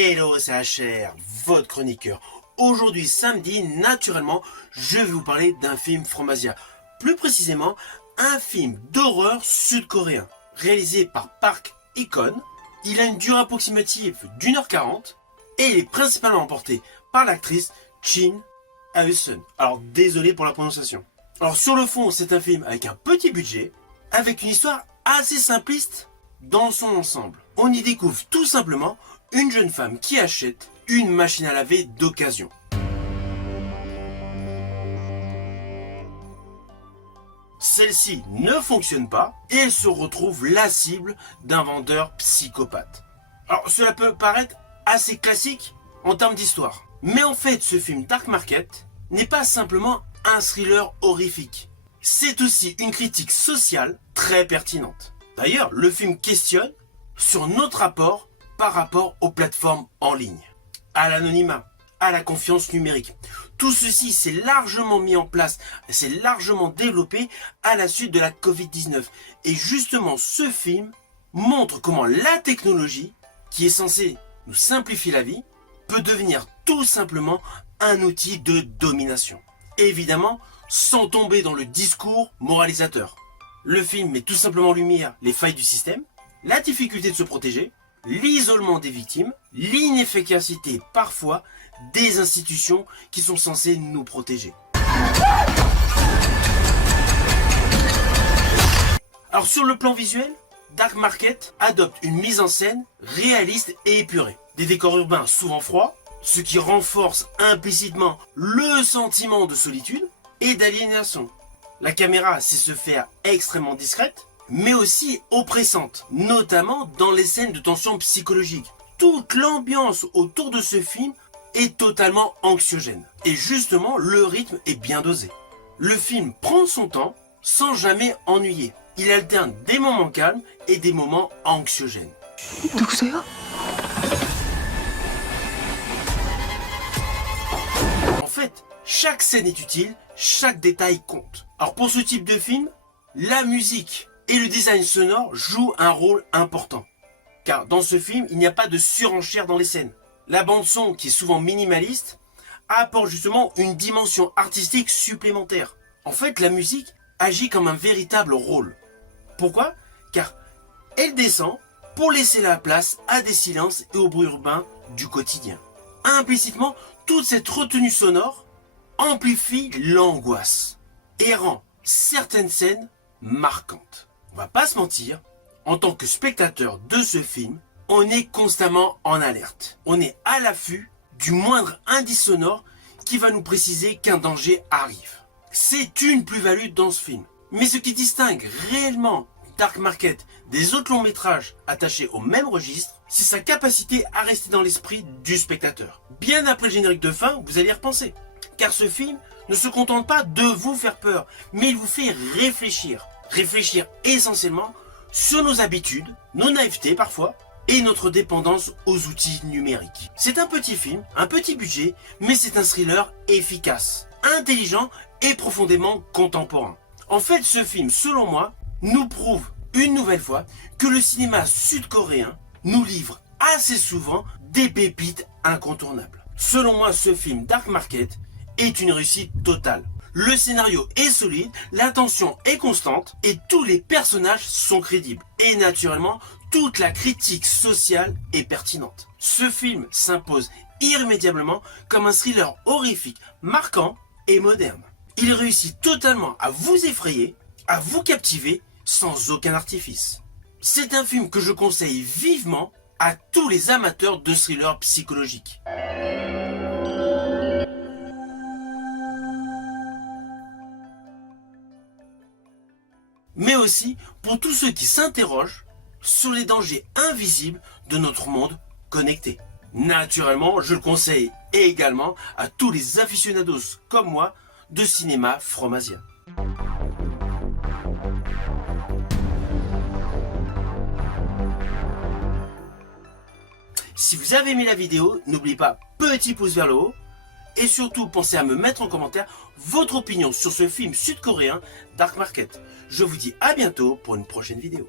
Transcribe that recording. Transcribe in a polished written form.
Hello, c'est HR, votre chroniqueur. Aujourd'hui, samedi, naturellement, je vais vous parler d'un film Fromasia. Plus précisément, un film d'horreur sud-coréen, réalisé par Park Hee-kon. Il a une durée approximative d'1h40 et il est principalement porté par l'actrice Shin Hae-sun. Alors, désolé pour la prononciation. Alors, sur le fond, c'est un film avec un petit budget, avec une histoire assez simpliste dans son ensemble. On y découvre tout simplement une jeune femme qui achète une machine à laver d'occasion. Celle-ci ne fonctionne pas et elle se retrouve la cible d'un vendeur psychopathe. Alors cela peut paraître assez classique en termes d'histoire. Mais en fait ce film Dark Market n'est pas simplement un thriller horrifique. C'est aussi une critique sociale très pertinente. D'ailleurs le film questionne sur notre rapport par rapport aux plateformes en ligne, à l'anonymat, à la confiance numérique. Tout ceci s'est largement mis en place, s'est largement développé à la suite de la Covid-19. Et justement, ce film montre comment la technologie, qui est censée nous simplifier la vie, peut devenir tout simplement un outil de domination. Évidemment, sans tomber dans le discours moralisateur. Le film met tout simplement en lumière les failles du système, la difficulté de se protéger, l'isolement des victimes, l'inefficacité parfois des institutions qui sont censées nous protéger. Alors sur le plan visuel, Dark Market adopte une mise en scène réaliste et épurée. Des décors urbains souvent froids, ce qui renforce implicitement le sentiment de solitude et d'aliénation. La caméra sait se faire extrêmement discrète, mais aussi oppressante, notamment dans les scènes de tension psychologique. Toute l'ambiance autour de ce film est totalement anxiogène. Et justement, le rythme est bien dosé. Le film prend son temps sans jamais ennuyer. Il alterne des moments calmes et des moments anxiogènes. 누구세요? En fait, chaque scène est utile, chaque détail compte. Alors pour ce type de film, la musique et le design sonore jouent un rôle important. Car dans ce film, il n'y a pas de surenchère dans les scènes. La bande son, qui est souvent minimaliste, apporte justement une dimension artistique supplémentaire. En fait, la musique agit comme un véritable rôle. Pourquoi? Car elle descend pour laisser la place à des silences et aux bruits urbains du quotidien. Implicitement, toute cette retenue sonore amplifie l'angoisse et rend certaines scènes marquantes. On va pas se mentir, en tant que spectateur de ce film, on est constamment en alerte. On est à l'affût du moindre indice sonore qui va nous préciser qu'un danger arrive. C'est une plus-value dans ce film. Mais ce qui distingue réellement Dark Market des autres longs métrages attachés au même registre, c'est sa capacité à rester dans l'esprit du spectateur. Bien après le générique de fin, vous allez y repenser. Car ce film ne se contente pas de vous faire peur, mais il vous fait réfléchir. Réfléchir essentiellement sur nos habitudes, nos naïvetés parfois, et notre dépendance aux outils numériques. C'est un petit film, un petit budget, mais c'est un thriller efficace, intelligent et profondément contemporain. En fait, ce film, selon moi, nous prouve une nouvelle fois que le cinéma sud-coréen nous livre assez souvent des pépites incontournables. Selon moi, ce film Dark Market est une réussite totale. Le scénario est solide, la tension est constante et tous les personnages sont crédibles. Et naturellement, toute la critique sociale est pertinente. Ce film s'impose irrémédiablement comme un thriller horrifique, marquant et moderne. Il réussit totalement à vous effrayer, à vous captiver sans aucun artifice. C'est un film que je conseille vivement à tous les amateurs de thrillers psychologiques. Mais aussi pour tous ceux qui s'interrogent sur les dangers invisibles de notre monde connecté. Naturellement, je le conseille également à tous les aficionados comme moi de cinéma Fromasia. Si vous avez aimé la vidéo, n'oubliez pas petit pouce vers le haut. Et surtout, pensez à me mettre en commentaire votre opinion sur ce film sud-coréen Dark Market. Je vous dis à bientôt pour une prochaine vidéo.